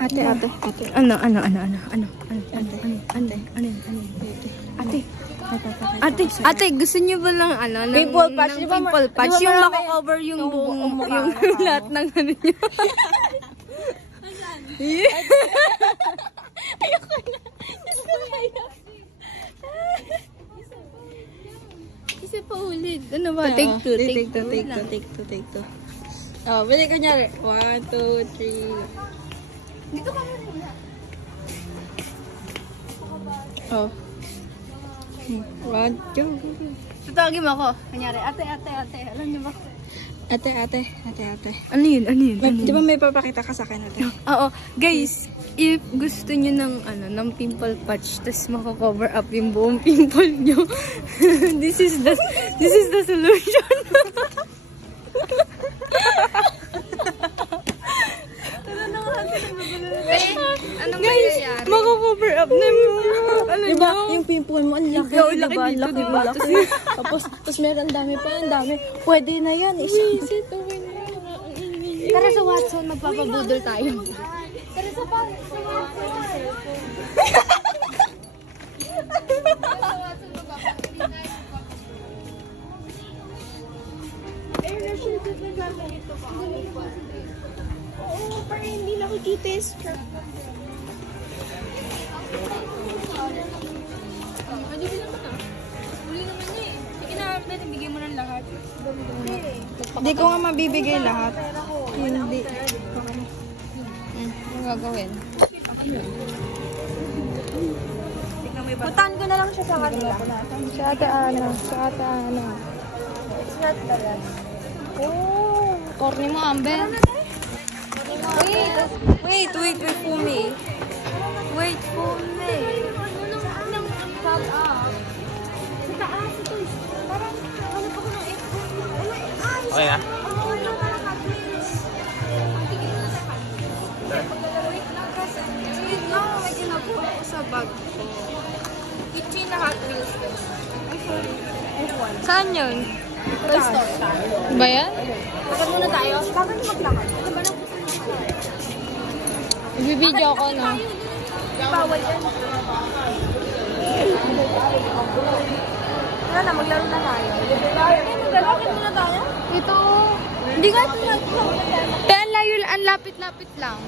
Ate. Ano? Ate, gusto niyo ba lang pimple patch? Pimple patch, yung mako-cover yung buong yung lahat ng ano niyo. Ayoko na. Kasi pa ulit. Ano ba? Take two. Take two. Oh, bili ka niya. 1, 2, 3. Dito ka muna. Oh. 1, 2. Tutawagin mo ako. Kunyari, ate. Alam niyo ba? Ate. Ano yun? Di ba may papakita ka sa akin ate? Oo. Guys, if gusto niyo ng pimple patch, tas mako-cover up yung buong pimple niyo, this is the solution. Anong nangyayari? Mako-cover up na yung diba? Yung pimple mo, ang laki. Diba? Tapos meron dami pa. Pwede na yan. Tara sa Watson, magpapabudol tayo. Tara sa Watson. Oo, parang hindi nakikita yung skirt. Bigyan mo ng lahat. Hindi ko nga mabibigay lahat. Hindi. Ano gagawin? Puntahan ko na lang siya sa kanila. Sa ate Ana. It's not talas. Oh, corny mo, Amber. Wait for me. Okay na? May ginagawa ko sa bag ko. Itchy na Hot Wheels. Saan yun? Ba yan? Lakad muna tayo. Bakit maglakad? Ano ba na? Ibibidyo ako, no? Bawal yan. Wala na, maglaro na tayo. Lakad muna tayo? Ito. Hindi nga ito. Pero ang lapit-lapit lang.